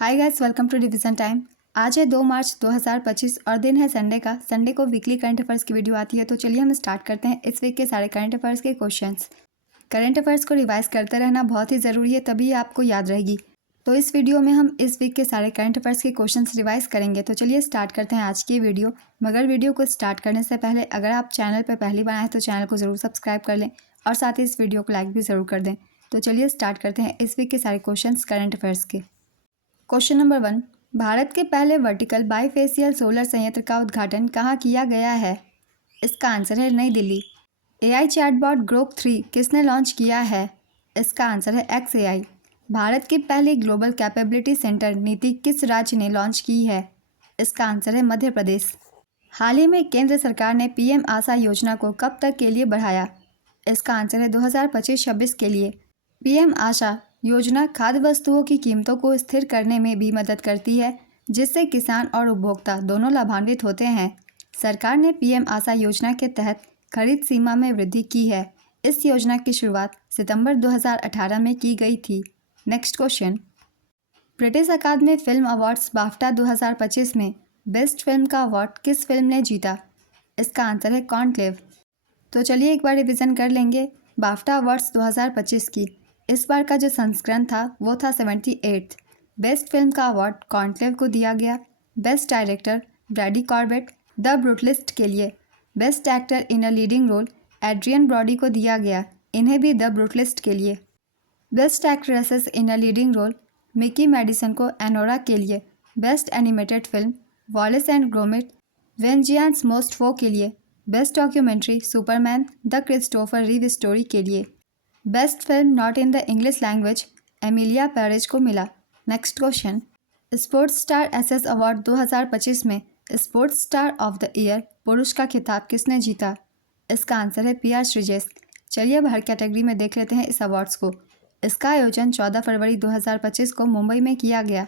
Hi guys, welcome to revision time. आज है 2 मार्च 2025 और दिन है संडे का। संडे को वीकली करंट अफेयर्स की वीडियो आती है, तो चलिए हम स्टार्ट करते हैं इस वीक के सारे करंट अफेयर्स के क्वेश्चंस। करंट अफेयर्स को रिवाइज करते रहना बहुत ही ज़रूरी है, तभी आपको याद रहेगी। तो इस वीडियो में हम इस वीक के सारे करंट अफेयर्स के क्वेश्चंस रिवाइज करेंगे। तो चलिए स्टार्ट करते हैं आज की वीडियो। मगर वीडियो को स्टार्ट करने से पहले अगर आप चैनल पर पहली बार आए तो चैनल को ज़रूर सब्सक्राइब कर लें और साथ ही इस वीडियो को लाइक भी ज़रूर कर दें। तो चलिए स्टार्ट करते हैं इस वीक के सारे क्वेश्चन करंट अफेयर्स के। क्वेश्चन नंबर 1, भारत के पहले वर्टिकल बाईफेसियल सोलर संयंत्र का उद्घाटन कहाँ किया गया है? इसका आंसर है नई दिल्ली। AI चैटबॉट ग्रोक 3 किसने लॉन्च किया है? इसका आंसर है XAI। भारत की पहली ग्लोबल कैपेबिलिटी सेंटर नीति किस राज्य ने लॉन्च की है? इसका आंसर है मध्य प्रदेश। हाल ही में केंद्र सरकार ने PM आशा योजना को कब तक के लिए बढ़ाया? इसका आंसर है 2025-26 के लिए। PM आशा योजना खाद्य वस्तुओं की कीमतों को स्थिर करने में भी मदद करती है, जिससे किसान और उपभोक्ता दोनों लाभान्वित होते हैं। सरकार ने PM आशा योजना के तहत खरीद सीमा में वृद्धि की है। इस योजना की शुरुआत सितंबर 2018 में की गई थी। नेक्स्ट क्वेश्चन, ब्रिटिश अकादमी फिल्म अवार्ड्स बाफ्टा 2025 में बेस्ट फिल्म का अवार्ड किस फिल्म ने जीता? इसका आंसर है कॉन्क्लेव। तो चलिए एक बार रिवीजन कर लेंगे बाफ्टा अवार्ड्स 2025 की। इस बार का जो संस्करण था वो था 78th। बेस्ट फिल्म का अवार्ड कॉन्क्लेव को दिया गया। Best director Brady Corbet the Brutalist के लिए। Best actor in a leading role Adrien Brody को दिया गया, इन्हें भी द ब्रूटलिस्ट के लिए। Best actresses in a leading role Mikey Madison को एनोरा के लिए। Best animated film Wallace and Gromit Vengeance Most Fowl के लिए। Best documentary Superman the Christopher Reeve story के लिए। Best film not in the English language Emilia Perez को मिला। Next question, sports star SS award 2025 में sports star of the year पुरुष का खिताब किसने जीता? इसका आंसर है PR श्रीजेश। चलिए अब हर कैटेगरी में देख लेते हैं इस अवार्ड्स को। इसका आयोजन 14 फरवरी 2025 को मुंबई में किया गया।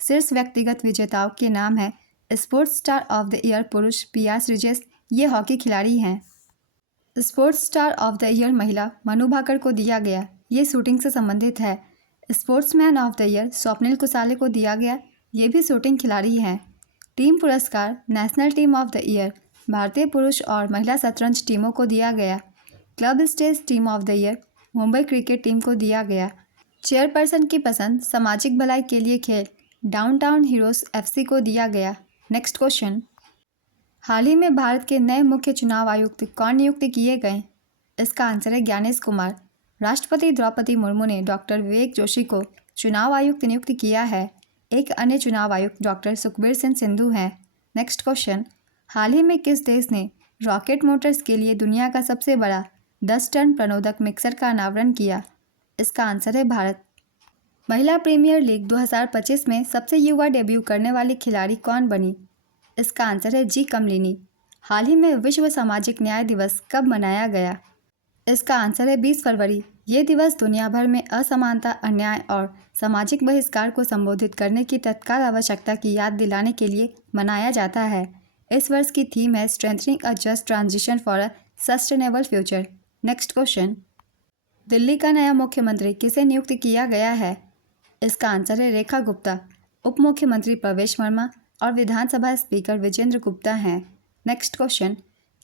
शीर्ष व्यक्तिगत विजेताओं के नाम है sports star of the year पुरुष PR श्रीजेश, ये हॉकी खिलाड़ी हैं। Sports star of the year महिला मनु भाकर को दिया गया, ये शूटिंग से संबंधित है। Sportsman of the year Swapnil कुसाले को दिया गया, ये भी शूटिंग खिलाड़ी हैं। टीम पुरस्कार national team of the year भारतीय पुरुष और महिला शतरंज टीमों को दिया गया। Club stage team of the year Mumbai cricket team को दिया गया। चेयरपर्सन की पसंद सामाजिक भलाई के लिए खेल डाउनटाउन हीरोज FC को दिया गया। नेक्स्ट क्वेश्चन, हाल ही में भारत के नए मुख्य चुनाव आयुक्त कौन नियुक्त किए गए? इसका आंसर है ज्ञानेश कुमार। राष्ट्रपति द्रौपदी मुर्मू ने डॉक्टर विवेक जोशी को चुनाव आयुक्त नियुक्त किया है। एक अन्य चुनाव आयुक्त डॉक्टर सुखबीर सिंह सिंधु हैं। नेक्स्ट क्वेश्चन, हाल ही में किस देश ने रॉकेट मोटर्स के लिए दुनिया का सबसे बड़ा 10 टन प्रणोदक मिक्सर का अनावरण किया? इसका आंसर है भारत। महिला प्रीमियर लीग 2025 में सबसे युवा डेब्यू करने वाली खिलाड़ी कौन बनी? इसका आंसर है जी कमलिनी। हाल ही में विश्व सामाजिक न्याय दिवस कब मनाया गया? इसका आंसर है 20 फरवरी। ये दिवस दुनिया भर में असमानता, अन्याय और सामाजिक बहिष्कार को संबोधित करने की तत्काल आवश्यकता की याद दिलाने के लिए मनाया जाता है। इस वर्ष की थीम है strengthening a just transition for a sustainable future. Next question, Delhi का नया मुख्यमंत्री किसे नियुक्त किया गया है? इसका आंसर है रेखा गुप्ता। उप मुख्यमंत्री प्रवेश वर्मा और विधानसभा स्पीकर विजेंद्र गुप्ता हैं। नेक्स्ट क्वेश्चन,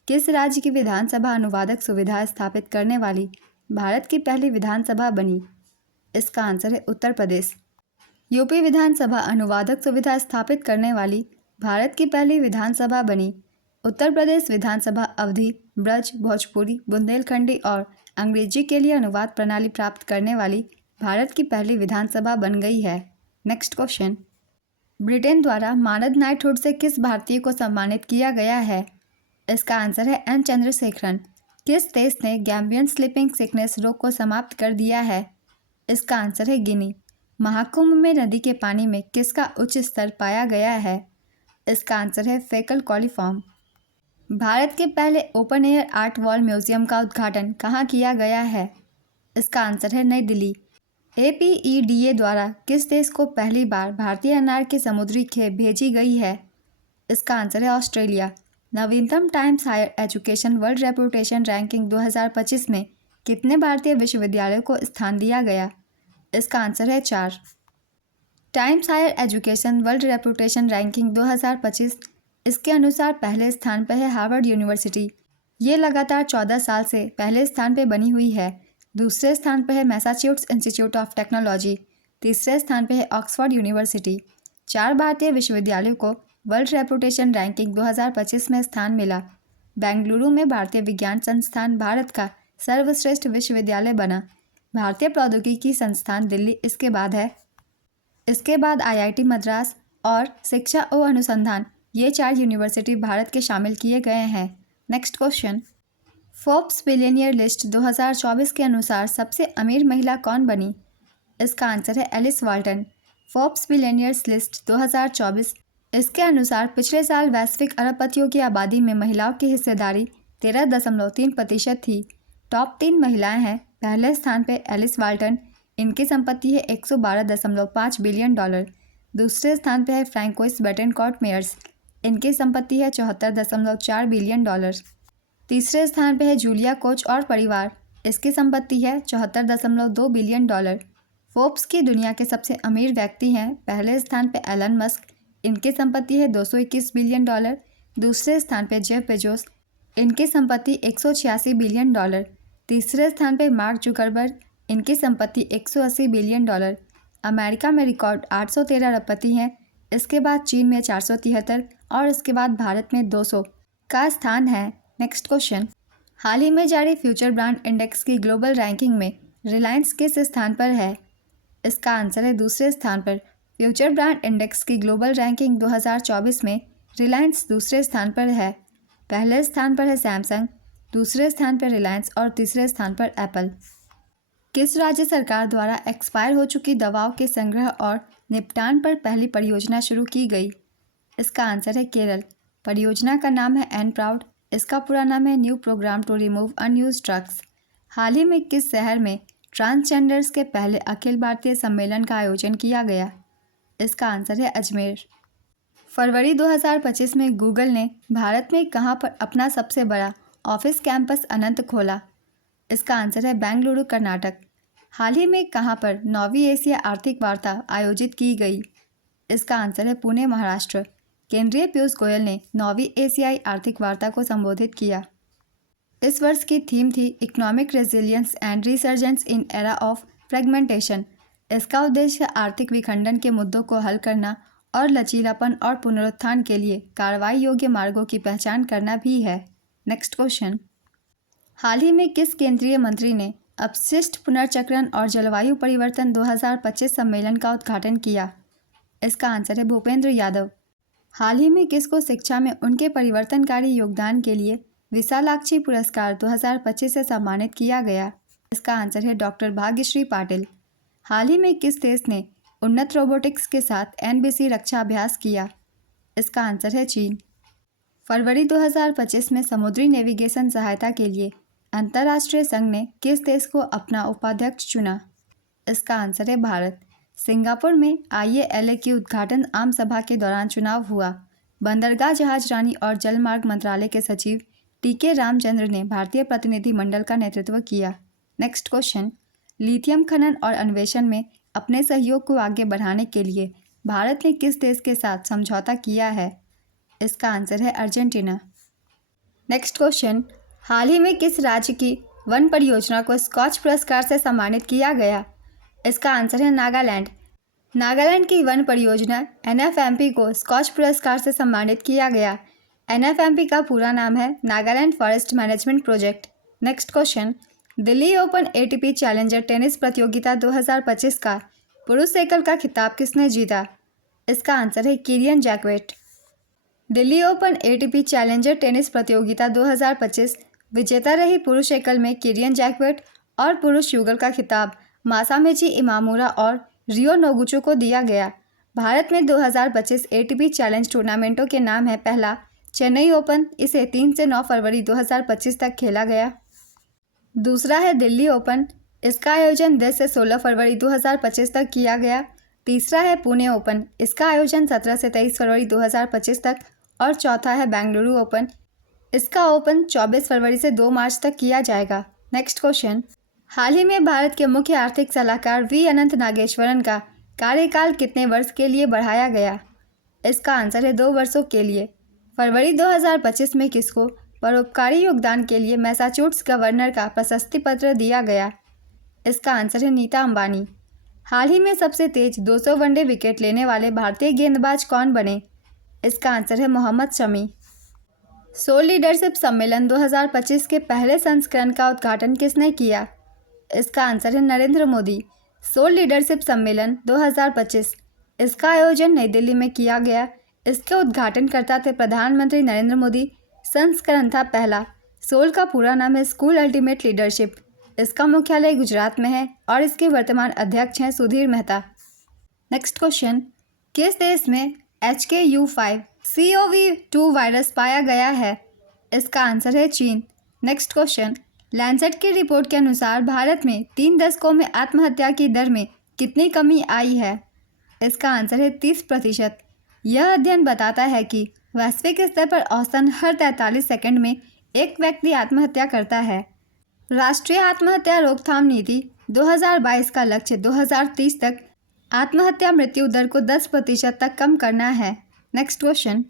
किस राज्य की विधानसभा अनुवादक सुविधा स्थापित करने वाली भारत की पहली विधानसभा बनी? इसका आंसर है उत्तर प्रदेश। यूपी विधानसभा अनुवादक सुविधा स्थापित करने वाली भारत की पहली विधानसभा बनी। उत्तर प्रदेश विधानसभा अवधी, ब्रज, भोजपुरी, बुंदेलखंडी और अंग्रेजी के लिए अनुवाद प्रणाली प्राप्त करने वाली भारत की पहली विधानसभा बन गई है। नेक्स्ट क्वेश्चन, ब्रिटेन द्वारा मानद नाइटहुड से किस भारतीय को सम्मानित किया गया है? इसका आंसर है N चंद्रशेखरन। किस देश ने गैम्बियन स्लीपिंग सिकनेस रोग को समाप्त कर दिया है? इसका आंसर है गिनी। महाकुंभ में नदी के पानी में किसका उच्च स्तर पाया गया है? इसका आंसर है फेकल कॉलीफॉर्म। भारत के पहले open air art wall museum का उद्घाटन कहाँ किया गया है? इसका आंसर है नई दिल्ली। APEDA द्वारा किस देश को पहली बार भारतीय अनार की समुद्री खेप भेजी गई है? इसका आंसर है ऑस्ट्रेलिया। नवीनतम Times Higher Education World Reputation ranking 2025 में कितने भारतीय विश्वविद्यालयों को स्थान दिया गया? इसका आंसर है 4। Times Higher Education World Reputation ranking 2025, इसके अनुसार पहले स्थान पर है हार्वर्ड यूनिवर्सिटी। ये लगातार 14 साल से पहले स्थान पर बनी हुई है। दूसरे स्थान पर है मैसाचुसेट्स इंस्टीट्यूट ऑफ टेक्नोलॉजी। तीसरे स्थान पर है ऑक्सफोर्ड यूनिवर्सिटी। 4 भारतीय विश्वविद्यालयों को वर्ल्ड रेपुटेशन रैंकिंग 2025 में स्थान मिला। बेंगलुरु में भारतीय विज्ञान संस्थान भारत का सर्वश्रेष्ठ विश्वविद्यालय बना। भारतीय प्रौद्योगिकी संस्थान दिल्ली इसके बाद है। इसके बाद IIT मद्रास और शिक्षा और अनुसंधान, ये 4 यूनिवर्सिटी भारत के शामिल किए गए हैं। Next question, Forbes billionaire list 2024 के अनुसार सबसे अमीर महिला कौन बनी? इसका आंसर है Alice Walton. Forbes billionaires list 2024, इसके अनुसार पिछले साल वैश्विक अरबपतियों की आबादी में महिलाओं की हिस्सेदारी 13.3% थी। टॉप 3 महिलाएं हैं। पहले स्थान पर एलिस वाल्टन, इनकी संपत्ति है $112.5 बिलियन। दूसरे स्थान पर है फ्रैंकोइस बेटेनकॉर्ट मेयर्स, इनकी संपत्ति है $74.4 बिलियन। तीसरे स्थान पर है जूलिया कोच और परिवार, इसकी संपत्ति है $74.2 बिलियन। फोर्ब्स की दुनिया के सबसे अमीर व्यक्ति हैं। पहले स्थान पर एलन मस्क, इनकी संपत्ति है $221 बिलियन। दूसरे स्थान पर जेफ बेजोस, इनकी संपत्ति $186 बिलियन। तीसरे स्थान पर मार्क जुकरबर्ग, इनकी संपत्ति $180 बिलियन। अमेरिका में रिकॉर्ड 813 अरबपति हैं। इसके बाद चीन में 473 और इसके बाद भारत में 200 का स्थान है। नेक्स्ट क्वेश्चन, हाल ही में जारी फ्यूचर ब्रांड इंडेक्स की ग्लोबल रैंकिंग में रिलायंस किस स्थान पर है? इसका आंसर है दूसरे स्थान पर। फ्यूचर ब्रांड इंडेक्स की ग्लोबल रैंकिंग 2024 में रिलायंस दूसरे स्थान पर है। पहले स्थान पर है सैमसंग, दूसरे स्थान पर रिलायंस और तीसरे स्थान पर एप्पल। किस राज्य सरकार द्वारा एक्सपायर हो चुकी दवाओं के संग्रह और निपटान पर पहली परियोजना शुरू की गई? इसका आंसर है केरल। परियोजना का नाम है एन प्राउड, इसका पूरा नाम है new program to remove unused drugs. हाल ही में किस शहर में ट्रांसजेंडर्स के पहले अखिल भारतीय सम्मेलन का आयोजन किया गया? इसका आंसर है अजमेर। फरवरी 2025 में गूगल ने भारत में कहां पर अपना सबसे बड़ा ऑफिस कैंपस अनंत खोला? इसका आंसर है बेंगलुरु, कर्नाटक। हाल ही में कहां पर 9वीं एशिया आर्थिक वार्ता आयोजित की गई? इसका आंसर है पुणे, महाराष्ट्र। केंद्रीय पीयूष गोयल ने 9वीं एशियाई आर्थिक वार्ता को संबोधित किया। इस वर्ष की थीम थी economic resilience and resurgence in era of fragmentation. इसका उद्देश्य आर्थिक विखंडन के मुद्दों को हल करना और लचीलापन और पुनरुत्थान के लिए कार्रवाई योग्य मार्गों की पहचान करना भी है। नेक्स्ट क्वेश्चन, हाल ही में किस केंद्रीय मंत्री ने अपशिष्ट पुनर्चक्रण और जलवायु परिवर्तन 2025 सम्मेलन का उद्घाटन किया? इसका आंसर है भूपेंद्र यादव। हाल ही में किसको शिक्षा में उनके परिवर्तनकारी योगदान के लिए विशालाक्षी पुरस्कार 2025 से सम्मानित किया गया? इसका आंसर है डॉक्टर भाग्यश्री पाटिल। हाल ही में किस देश ने उन्नत रोबोटिक्स के साथ NBC रक्षा अभ्यास किया? इसका आंसर है चीन। फरवरी 2025 में समुद्री नेविगेशन सहायता के लिए अंतर्राष्ट्रीय संघ ने किस देश को अपना उपाध्यक्ष चुना? इसका आंसर है भारत। सिंगापुर में IALA की उद्घाटन आम सभा के दौरान चुनाव हुआ। बंदरगाह जहाजरानी और जलमार्ग मंत्रालय के सचिव TK रामचंद्र ने भारतीय प्रतिनिधि मंडल का नेतृत्व किया। नेक्स्ट क्वेश्चन, लिथियम खनन और अन्वेषण में अपने सहयोग को आगे बढ़ाने के लिए भारत ने किस देश के साथ समझौता किया है? इसका आंसर है अर्जेंटीना। नेक्स्ट क्वेश्चन, हाल ही में किस राज्य की वन परियोजना को स्कॉच पुरस्कार से सम्मानित किया गया? इसका आंसर है नागालैंड। नागालैंड की वन परियोजना NFMP को स्कॉच पुरस्कार से सम्मानित किया गया। NFMP का पूरा नाम है Nagaland forest management project. Next question, Delhi open ATP challenger tennis प्रतियोगिता 2025 का पुरुष एकल का खिताब किसने जीता? इसका आंसर है Kyrian Jacquet. Delhi open ATP challenger tennis प्रतियोगिता 2025 विजेता रही पुरुष एकल में किरियन जैक्वेट और पुरुष युगल का खिताब मासामिची इमामुरा और रियो नोगुचो को दिया गया। भारत में 2025 ATP चैलेंज टूर्नामेंटों के नाम है। पहला चेन्नई ओपन, इसे 3 से 9 फरवरी 2025 तक खेला गया। दूसरा है दिल्ली ओपन, इसका आयोजन 10 से 16 फरवरी 2025 तक किया गया। तीसरा है पुणे ओपन, इसका आयोजन 17 से 23 फरवरी 2025 तक। और चौथा है बेंगलुरु ओपन, इसका ओपन 24 फरवरी से 2 मार्च तक किया जाएगा। नेक्स्ट क्वेश्चन, हाल ही में भारत के मुख्य आर्थिक सलाहकार V अनंत नागेश्वरन का कार्यकाल कितने वर्ष के लिए बढ़ाया गया? इसका आंसर है 2 वर्षों के लिए। फरवरी 2025 में किसको परोपकारी योगदान के लिए मैसाचुसेट्स गवर्नर का प्रशस्ति पत्र दिया गया? इसका आंसर है नीता अंबानी। हाल ही में सबसे तेज 200 वनडे विकेट लेने वाले भारतीय गेंदबाज कौन बने? इसका आंसर है मोहम्मद शमी। सोल लीडरशिप सम्मेलन 2025 के पहले संस्करण का उद्घाटन किसने किया? इसका आंसर है नरेंद्र मोदी। सोल लीडरशिप सम्मेलन 2025 इसका आयोजन नई दिल्ली में किया गया। इसके उद्घाटनकर्ता थे प्रधानमंत्री नरेंद्र मोदी। संस्करण था पहला। सोल का पूरा नाम है स्कूल अल्टीमेट लीडरशिप। इसका मुख्यालय गुजरात में है और इसके वर्तमान अध्यक्ष हैं सुधीर मेहता। नेक्स्ट क्वेश्चन, किस देश में HKU5CoV2 वायरस पाया गया है? इसका आंसर है चीन। नेक्स्ट क्वेश्चन, लैंसेट की रिपोर्ट के अनुसार भारत में 3 दशकों में आत्महत्या की दर में कितनी कमी आई है? इसका आंसर है 30%। यह अध्ययन बताता है कि वैश्विक स्तर पर औसतन हर 43 सेकंड में एक व्यक्ति आत्महत्या करता है। राष्ट्रीय आत्महत्या रोकथाम नीति 2022 का लक्ष्य 2030 तक आत्महत्या मृत्यु दर को 10% तक कम करना है। नेक्स्ट क्वेश्चन,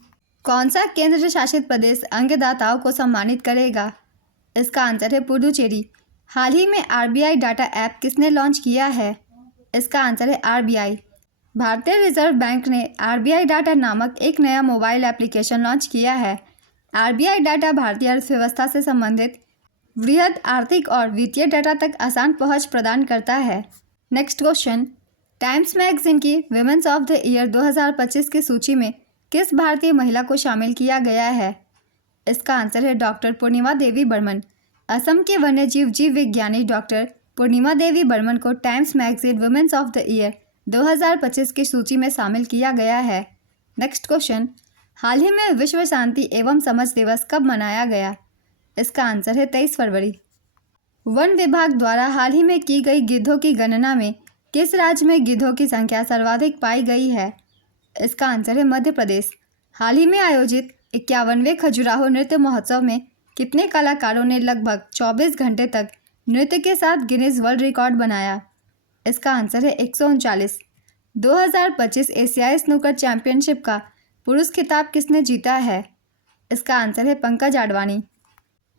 कौन सा केंद्र शासित प्रदेश अंगदाताओं को सम्मानित करेगा? इसका आंसर है पुडुचेरी। हाल ही में RBI डाटा ऐप किसने लॉन्च किया है? इसका आंसर है RBI। भारतीय रिजर्व बैंक ने RBI डाटा नामक एक नया मोबाइल एप्लीकेशन लॉन्च किया है। RBI डाटा भारतीय अर्थव्यवस्था से संबंधित वृहद आर्थिक और वित्तीय डाटा तक आसान पहुंच प्रदान करता है। नेक्स्ट क्वेश्चन, टाइम्स मैगजीन की विमेंस ऑफ द ईयर 2025 की सूची में किस भारतीय महिला को शामिल किया गया है? इसका आंसर है डॉक्टर पूर्णिमा देवी बर्मन। असम के वन्यजीव जीव विज्ञानी डॉक्टर पूर्णिमा देवी बर्मन को times magazine women's of the year 2025 की सूची में शामिल किया गया है। नेक्स्ट क्वेश्चन, हाल ही में विश्व शांति एवं समझ दिवस कब मनाया गया? इसका आंसर है 23 फरवरी। वन विभाग द्वारा हाल ही में की गई गिद्धों की गणना में किस राज्य में गिद्धों की संख्या सर्वाधिक पाई गई है? इसका आंसर है मध्य प्रदेश। हाल ही में आयोजित 51वें खजुराहो नृत्य महोत्सव में कितने कलाकारों ने लगभग 24 घंटे तक नृत्य के साथ गिनीज वर्ल्ड रिकॉर्ड बनाया? इसका आंसर है 139। 2025 एशियाई स्नूकर चैंपियनशिप का पुरुष खिताब किसने जीता है? इसका आंसर है पंकज आडवाणी।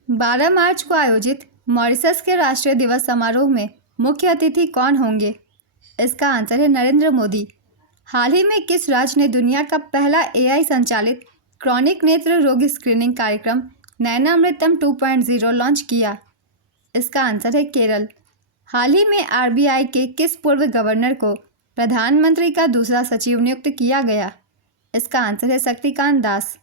12 मार्च को आयोजित मॉरिशस के राष्ट्रीय दिवस समारोह में मुख्य अतिथि कौन होंगे? इसका आंसर है नरेंद्र मोदी। हाल ही में किस राज्य ने दुनिया का पहला AI संचालित क्रॉनिक नेत्र रोग स्क्रीनिंग कार्यक्रम नैनामृतम 2.0 लॉन्च किया? इसका आंसर है केरल। हाल ही में RBI के किस पूर्व गवर्नर को प्रधानमंत्री का दूसरा सचिव नियुक्त किया गया? इसका आंसर है शक्तिकांत दास।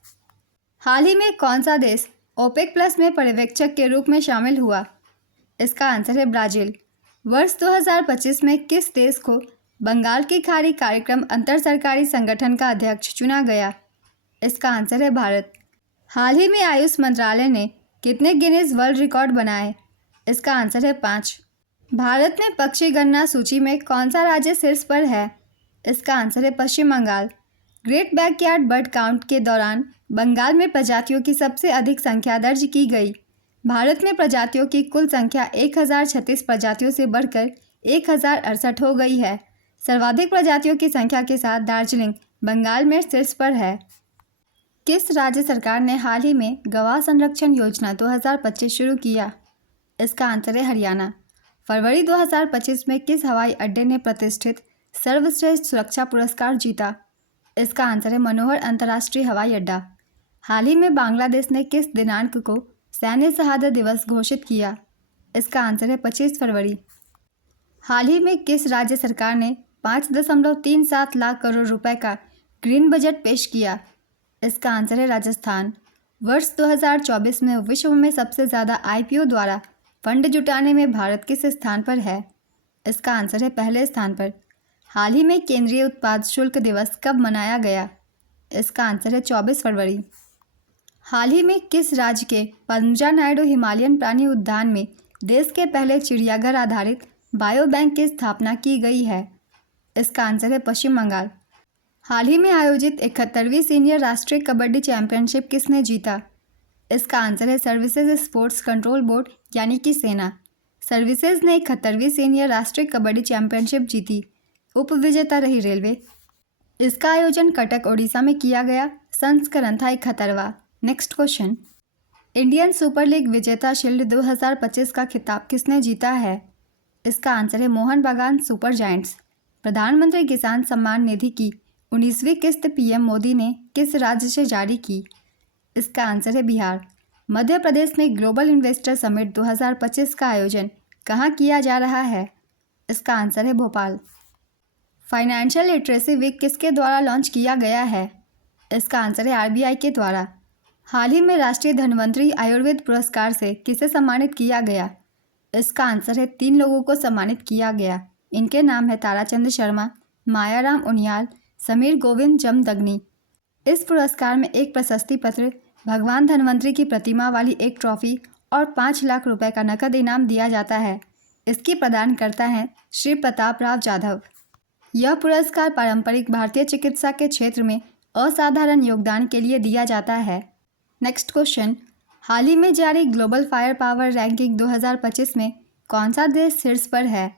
हाल ही में कौन सा देश OPEC प्लस में पर्यवेक्षक के रूप में शामिल हुआ? इसका आंसर है ब्राज़ील। वर्ष 2025 में किस देश को बंगाल की खाड़ी कार्यक्रम अंतर सरकारी संगठन का अध्यक्ष चुना गया? इसका आंसर है भारत। हाल ही में आयुष मंत्रालय ने कितने गिनीज वर्ल्ड रिकॉर्ड बनाए? इसका आंसर है 5। भारत में पक्षी गणना सूची में कौन सा राज्य शीर्ष पर है? इसका आंसर है Paschim Bengal. Great backyard bird count के दौरान बंगाल में प्रजातियों की सबसे अधिक संख्या दर्ज की गई। भारत में प्रजातियों की कुल संख्या 1036 प्रजातियों से बढ़कर 1068 हो गई है। सर्वाधिक प्रजातियों की संख्या के साथ दार्जिलिंग बंगाल में शीर्ष पर है। किस राज्य सरकार ने हाल ही में गवाह संरक्षण योजना 2025 शुरू किया? इसका आंसर है हरियाणा। फरवरी 2025 में किस हवाई अड्डे ने प्रतिष्ठित सर्वश्रेष्ठ सुरक्षा पुरस्कार जीता? इसका आंसर है मनोहर अंतर्राष्ट्रीय हवाई अड्डा। हाल ही में बांग्लादेश ने किस दिनांक को सैन्य शहादत दिवस घोषित किया? इसका आंसर है 25 फरवरी। हाल ही में किस राज्य सरकार ने 5.37 लाख करोड़ रुपए का ग्रीन बजट पेश किया? इसका आंसर है राजस्थान। वर्ष 2024 में विश्व में सबसे ज़्यादा IPO द्वारा फंड जुटाने में भारत किस स्थान पर है? इसका आंसर है पहले स्थान पर। हाल ही में केंद्रीय उत्पाद शुल्क दिवस कब मनाया गया? इसका आंसर है 24 फरवरी। हाल ही में किस राज्य के पद्मजा नायडू हिमालयन प्राणी उद्यान में देश के पहले चिड़ियाघर आधारित बायो बैंक की स्थापना की गई है? इसका आंसर है पश्चिम बंगाल। हाल ही में आयोजित 71वीं सीनियर राष्ट्रीय कबड्डी चैंपियनशिप किसने जीता? इसका आंसर है सर्विसेज स्पोर्ट्स कंट्रोल बोर्ड यानी कि सेना। सर्विसेज ने 71वीं सीनियर राष्ट्रीय कबड्डी चैंपियनशिप जीती। उप विजेता रही रेलवे। इसका आयोजन कटक ओडिशा में किया गया। संस्करण था 71वां। Next question, Indian super league विजेता शील्ड 2025 का खिताब किसने जीता है? इसका आंसर है मोहन बागान सुपर जायंट्स। प्रधानमंत्री किसान सम्मान निधि की 19वीं किस्त पीएम मोदी ने किस राज्य से जारी की? इसका आंसर है बिहार। मध्य प्रदेश में ग्लोबल इन्वेस्टर समिट 2025 का आयोजन कहाँ किया जा रहा है? इसका आंसर है भोपाल। फाइनेंशियल लिटरेसी वीक किसके द्वारा लॉन्च किया गया है? इसका आंसर है आरबीआई के द्वारा। हाल ही में राष्ट्रीय धन्वंतरी आयुर्वेद पुरस्कार से किसे सम्मानित किया गया? इसका आंसर है 3 लोगों को सम्मानित किया गया। इनके नाम है ताराचंद शर्मा, मायाराम उनियाल, समीर गोविंद जमदग्नि। इस पुरस्कार में एक प्रशस्ति पत्र, भगवान धन्वंतरी की प्रतिमा वाली एक ट्रॉफी और 5 लाख रुपए का नकद इनाम दिया जाता है। इसकी प्रदान करता है श्री प्रताप राव जाधव। यह पुरस्कार पारंपरिक भारतीय चिकित्सा के क्षेत्र में असाधारण योगदान के लिए दिया जाता है। नेक्स्ट क्वेश्चन, हाल ही में जारी ग्लोबल फायर पावर रैंकिंग 2025 में कौन सा देश शीर्ष पर है?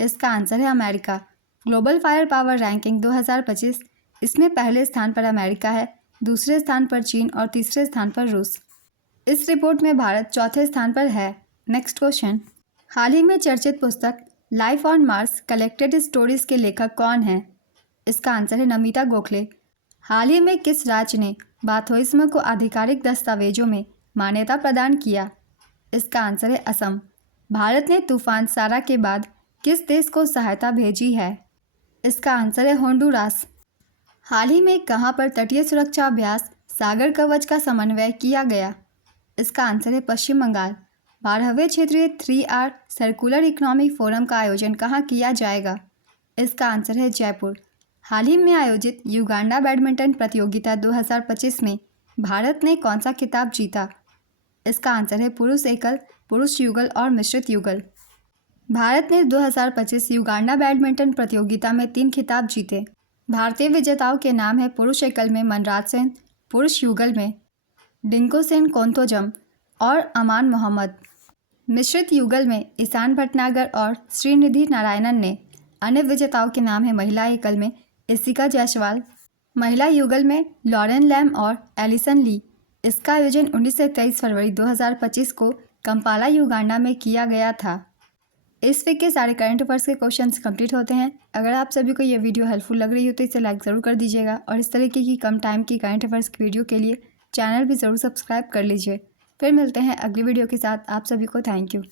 इसका आंसर है America. Global fire power ranking 2025, इसमें पहले स्थान पर अमेरिका है, दूसरे स्थान पर चीन और तीसरे स्थान पर रूस। इस रिपोर्ट में भारत चौथे स्थान पर है। नेक्स्ट क्वेश्चन, हाल ही में चर्चित पुस्तक life on Mars collected stories के लेखक कौन हैं? इसका आंसर है नमिता गोखले। हाल ही में किस राज्य ने बाथोइज्म को आधिकारिक दस्तावेजों में मान्यता प्रदान किया? इसका आंसर है असम। भारत ने तूफान सारा के बाद किस देश को सहायता भेजी है? इसका आंसर है होंडुरास। हाल ही में कहां पर तटीय सुरक्षा अभ्यास सागर कवच का समन्वय किया गया? इसका आंसर है पश्चिम बंगाल। 12वें क्षेत्रीय 3R सर्कुलर इकोनॉमिक फोरम का आयोजन कहां किया जाएगा? इसका आंसर है जयपुर। हाल ही में आयोजित युगांडा बैडमिंटन प्रतियोगिता 2025 में भारत ने कौन सा खिताब जीता? इसका आंसर है पुरुष एकल, पुरुष युगल और मिश्रित युगल। भारत ने 2025 युगांडा बैडमिंटन प्रतियोगिता में 3 खिताब जीते। भारतीय विजेताओं के नाम है पुरुष एकल में मनराज सेन, पुरुष युगल में डिंकोसेन कोंथोजम और अमान मोहम्मद, मिश्रित युगल में ईशान भटनागर और श्रीनिधि नारायणन ने। अन्य विजेताओं के नाम है महिला एकल में इशिका जायसवाल, महिला युगल में लॉरेन लैम और एलिसन ली। इसका आयोजन 19 से 23 फरवरी 2025 को कंपाला युगांडा में किया गया था। इस वीक के सारे करंट अफेयर्स के क्वेश्चंस कंप्लीट होते हैं। अगर आप सभी को ये वीडियो हेल्पफुल लग रही हो तो इसे लाइक ज़रूर कर दीजिएगा और इस तरीके की कम टाइम की करंट अफेयर्स की वीडियो के लिए चैनल भी ज़रूर सब्सक्राइब कर लीजिए। फिर मिलते हैं अगली वीडियो के साथ। आप सभी को थैंक यू।